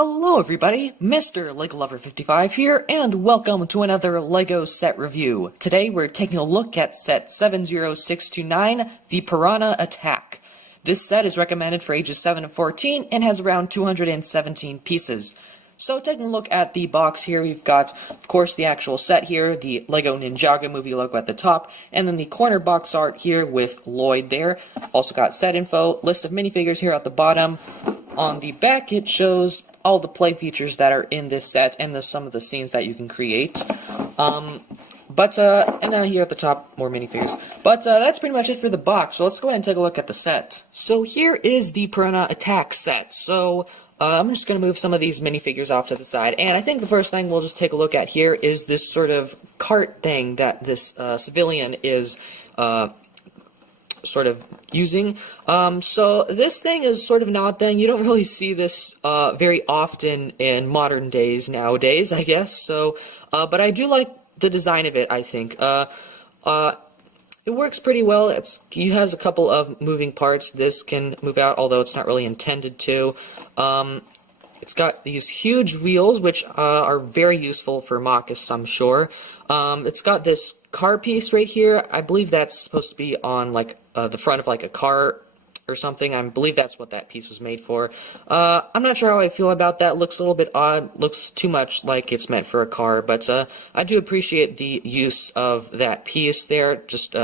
Hello everybody, Mr. Lego Lover 55 here, and welcome to another LEGO set review. Today we're taking a look at set 70629, the Pirahna Attack. This set is recommended for ages 7 to 14 and has around 217 pieces. So taking a look at the box here, we've got, of course, the actual set here, the LEGO Ninjago movie logo at the top, and then the corner box art here with Lloyd there. Also got set info, list of minifigures here at the bottom. On the back it shows all the play features that are in this set and some of the scenes that you can create. And then here at the top, more minifigures. But that's pretty much it for the box, so let's go ahead and take a look at the set. So here is the Pirahna Attack set. So I'm just going to move some of these minifigures off to the side, and I think the first thing we'll just take a look at here is this sort of cart thing that this civilian is sort of using. So this thing is sort of an odd thing. You don't really see this very often in modern days nowadays, I guess. So, but I do like the design of it, I think. It works pretty well. It has a couple of moving parts. This can move out, although it's not really intended to. It's got these huge wheels, which are very useful for mockups, I'm sure. It's got this car piece right here. I believe that's supposed to be on like the front of like a car or something. I believe that's what that piece was made for. I'm not sure how I feel about that. Looks a little bit odd. Looks too much like it's meant for a car, but I do appreciate the use of that piece there. Just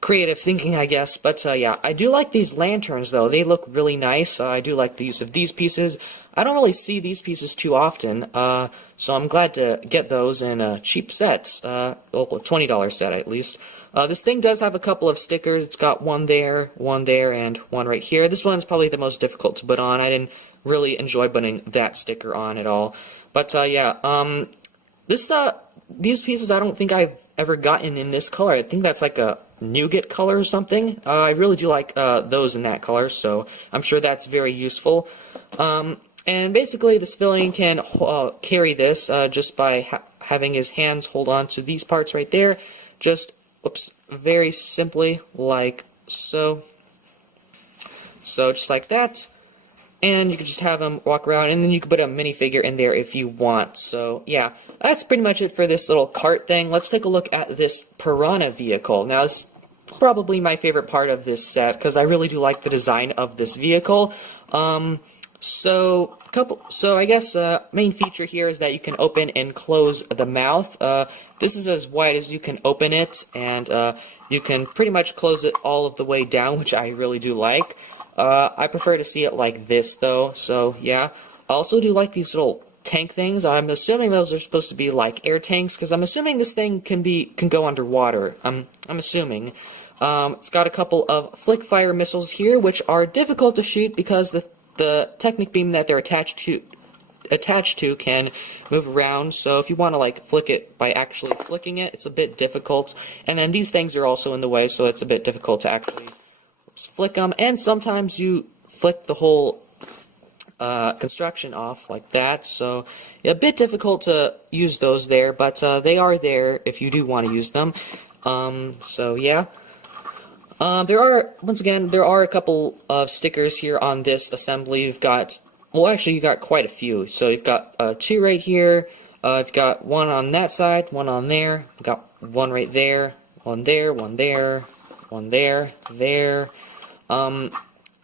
creative thinking, I guess. But yeah, I do like these lanterns though. They look really nice. I do like the use of these pieces. I don't really see these pieces too often, so I'm glad to get those in cheap sets, a $20 set at least. This thing does have a couple of stickers. It's got one there, and one right here. This one's probably the most difficult to put on. I didn't really enjoy putting that sticker on at all. But yeah, these pieces I don't think I've ever gotten in this color. I think that's like a nougat color or something. I really do like those in that color, so I'm sure that's very useful. And basically, the civilian can carry this just by having his hands hold on to these parts right there. Just, oops, very simply, like so. So, just like that. And you can just have him walk around, and then you can put a minifigure in there if you want. So, yeah, that's pretty much it for this little cart thing. Let's take a look at this Pirahna vehicle. Now, this is probably my favorite part of this set, because I really do like the design of this vehicle. So I guess main feature here is that you can open and close the mouth. This is as wide as you can open it, and you can pretty much close it all of the way down, which I really do like. I prefer to see it like this though, so yeah. I also do like these little tank things. I'm assuming those are supposed to be like air tanks, because I'm assuming this thing can go underwater. I'm assuming. It's got a couple of flick fire missiles here, which are difficult to shoot because the technic beam that they're attached to can move around, so if you want to like flick it by actually flicking it, it's a bit difficult. And then these things are also in the way, so it's a bit difficult to actually flick them, and sometimes you flick the whole construction off like that, so a bit difficult to use those there, but they are there if you do want to use them. So yeah. There are a couple of stickers here on this assembly. You've got, well, actually, you've got quite a few. So you've got two right here. You've got one on that side, one on there. You've got one right there, one there, one there, one there, there. And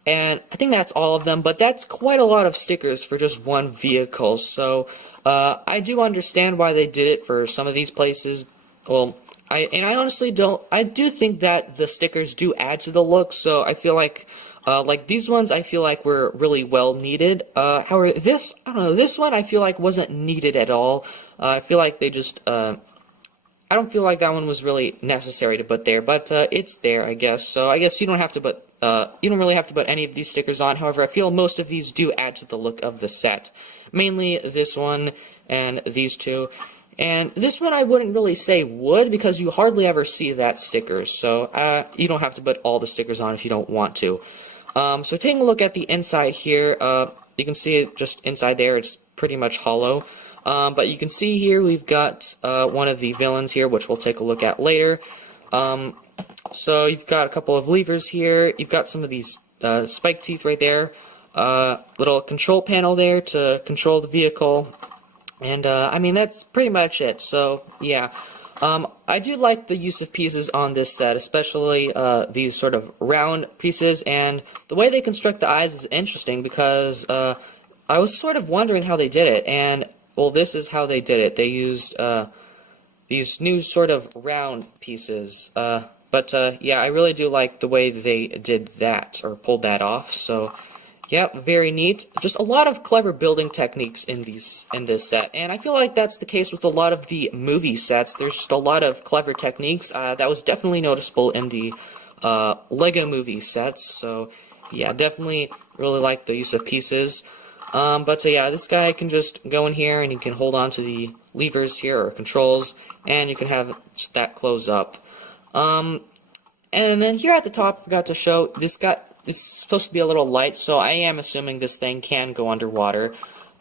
I think that's all of them, but that's quite a lot of stickers for just one vehicle. So I do understand why they did it for some of these places. Well, I honestly don't. I do think that the stickers do add to the look, so I feel like these ones I feel like were really well needed. However, this, I don't know, this one I feel like wasn't needed at all. I feel like they just, I don't feel like that one was really necessary to put there, but it's there, I guess. So I guess you don't have to put, you don't really have to put any of these stickers on. However, I feel most of these do add to the look of the set. Mainly this one and these two. And this one I wouldn't really say would, because you hardly ever see that sticker, so you don't have to put all the stickers on if you don't want to. So taking a look at the inside here, you can see it just inside there, it's pretty much hollow. But you can see here we've got one of the villains here, which we'll take a look at later. So you've got a couple of levers here, you've got some of these spike teeth right there. little control panel there to control the vehicle. And, I mean, that's pretty much it. So, yeah. I do like the use of pieces on this set, especially these sort of round pieces, and the way they construct the eyes is interesting because I was sort of wondering how they did it, and, well, this is how they did it. They used these new sort of round pieces, but yeah, I really do like the way they did that, or pulled that off, so... Yep, very neat. Just a lot of clever building techniques in this set, and I feel like that's the case with a lot of the movie sets. There's just a lot of clever techniques. That was definitely noticeable in the Lego movie sets, so yeah, definitely really like the use of pieces. But yeah, this guy can just go in here and you can hold on to the levers here, or controls, and you can have just that close up. And then here at the top, I forgot to show, this is supposed to be a little light, so I am assuming this thing can go underwater.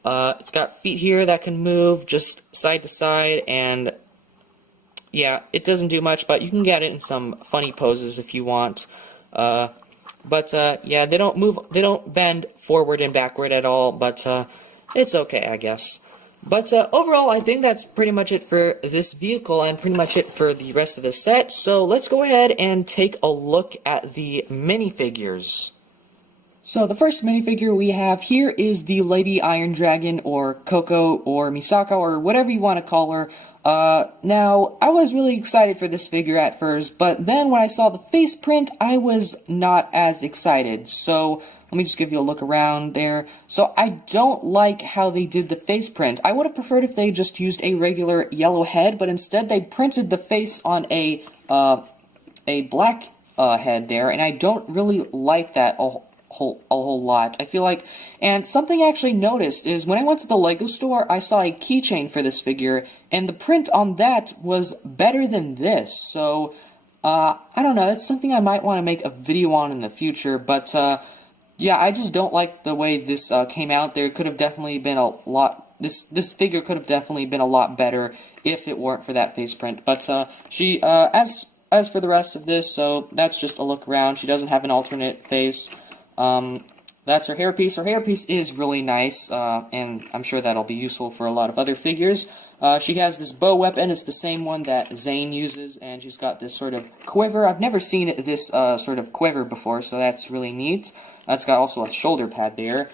It's got feet here that can move just side to side, and yeah, it doesn't do much, but you can get it in some funny poses if you want. But yeah, they don't bend forward and backward at all, but it's okay, I guess. But overall, I think that's pretty much it for this vehicle, and pretty much it for the rest of the set. So let's go ahead and take a look at the minifigures. So the first minifigure we have here is the Lady Iron Dragon, or Coco, or Misako, or whatever you want to call her. Now, I was really excited for this figure at first, but then when I saw the face print, I was not as excited. So let me just give you a look around there. So I don't like how they did the face print. I would have preferred if they just used a regular yellow head, but instead they printed the face on a black head there, and I don't really like that a whole lot. I feel like, and something I actually noticed is when I went to the Lego store, I saw a keychain for this figure, and the print on that was better than this. So I don't know, that's something I might want to make a video on in the future, but yeah, I just don't like the way this came out. There could have definitely been a lot... This figure could have definitely been a lot better if it weren't for that face print. But she, as for the rest of this, so that's just a look around. She doesn't have an alternate face. That's her hairpiece. Her hairpiece is really nice, and I'm sure that'll be useful for a lot of other figures. She has this bow weapon. It's the same one that Zane uses, and she's got this sort of quiver. I've never seen this sort of quiver before, so that's really neat. It's got also a shoulder pad there.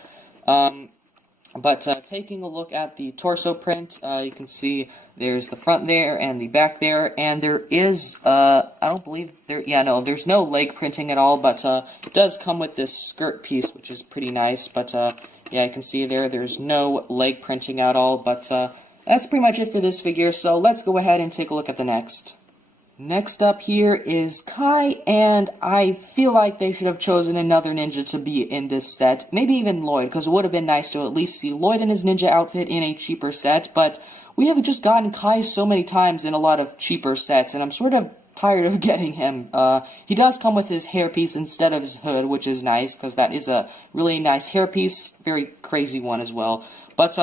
But taking a look at the torso print, you can see there's the front there and the back there, and there is, I don't believe there, yeah, no, there's no leg printing at all, but it does come with this skirt piece, which is pretty nice, but yeah, you can see there's no leg printing at all, but that's pretty much it for this figure, so let's go ahead and take a look at the next. Next up here is Kai, and I feel like they should have chosen another ninja to be in this set. Maybe even Lloyd, because it would have been nice to at least see Lloyd in his ninja outfit in a cheaper set, but we have just gotten Kai so many times in a lot of cheaper sets, and I'm sort of tired of getting him. He does come with his hairpiece instead of his hood, which is nice, because that is a really nice hairpiece, very crazy one as well. But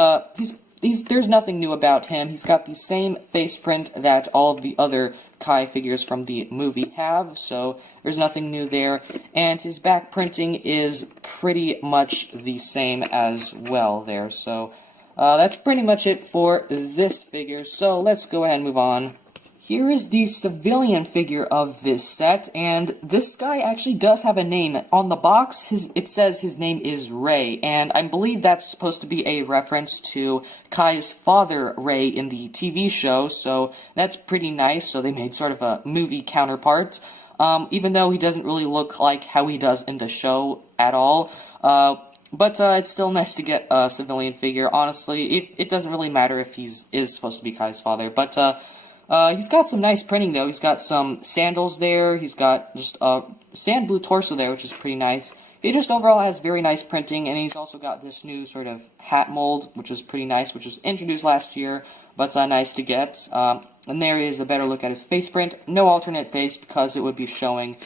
there's nothing new about him. He's got the same face print that all of the other Kai figures from the movie have, so there's nothing new there. And his back printing is pretty much the same as well there, so that's pretty much it for this figure, so let's go ahead and move on. Here is the civilian figure of this set, and this guy actually does have a name. On the box, it says his name is Ray, and I believe that's supposed to be a reference to Kai's father, Ray, in the TV show, so that's pretty nice. So they made sort of a movie counterpart, even though he doesn't really look like how he does in the show at all. But it's still nice to get a civilian figure. Honestly, it doesn't really matter if is supposed to be Kai's father, but he's got some nice printing, though. He's got some sandals there. He's got just a sand blue torso there, which is pretty nice. He just overall has very nice printing, and he's also got this new sort of hat mold, which is pretty nice, which was introduced last year, but nice to get. And there is a better look at his face print. No alternate face, because it would be showing,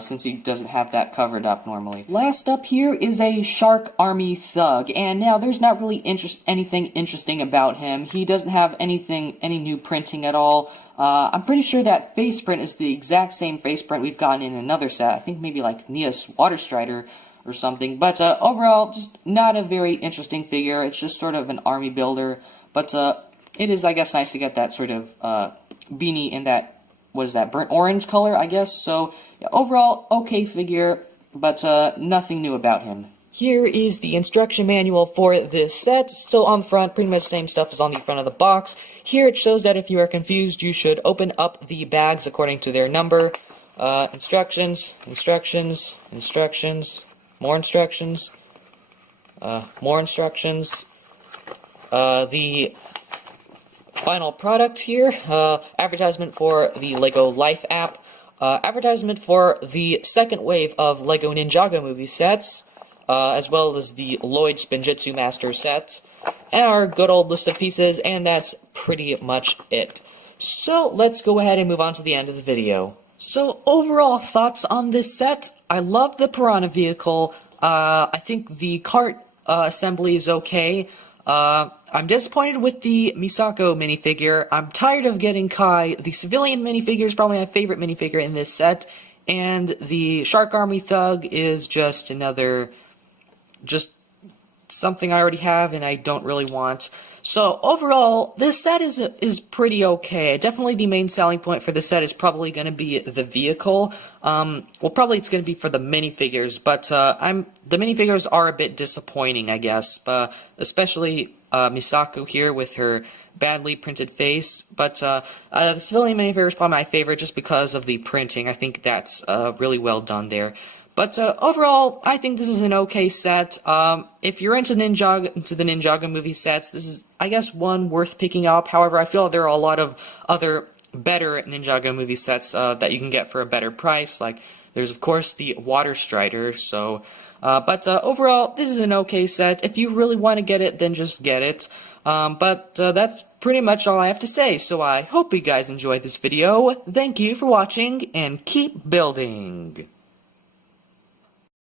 since he doesn't have that covered up normally. Last up here is a Shark Army Thug, and now there's not really anything interesting about him. He doesn't have any new printing at all. I'm pretty sure that face print is the exact same face print we've gotten in another set. I think maybe like Nia's Water Strider or something. But overall, just not a very interesting figure. It's just sort of an army builder. But it is, I guess, nice to get that sort of beanie in that, what is that, burnt orange color, I guess. So yeah, overall, okay figure, but nothing new about him. Here is the instruction manual for this set. So on the front, pretty much the same stuff as on the front of the box. Here it shows that if you are confused, you should open up the bags according to their number. Instructions, instructions, instructions, more instructions, more instructions. The final product here, advertisement for the LEGO Life app, advertisement for the second wave of LEGO Ninjago movie sets, as well as the Lloyd Spinjitzu Master sets, and our good old list of pieces, and that's pretty much it. So let's go ahead and move on to the end of the video. So overall thoughts on this set, I love the Pirahna vehicle. I think the cart assembly is okay. I'm disappointed with the Misako minifigure. I'm tired of getting Kai. The civilian minifigure is probably my favorite minifigure in this set. And the Shark Army Thug is just another, just something I already have and I don't really want. So overall, this set is pretty okay. Definitely the main selling point for the set is probably going to be the vehicle. Well, probably it's going to be for the minifigures, but the minifigures are a bit disappointing, I guess. Especially Misako here with her badly printed face. But the civilian minifigure is probably my favorite just because of the printing. I think that's really well done there. But overall, I think this is an okay set. If you're into the Ninjago movie sets, this is, I guess, one worth picking up. However, I feel there are a lot of other better Ninjago movie sets that you can get for a better price. Like, there's, of course, the Water Strider. So, but overall, this is an okay set. If you really want to get it, then just get it. But that's pretty much all I have to say. So I hope you guys enjoyed this video. Thank you for watching, and keep building.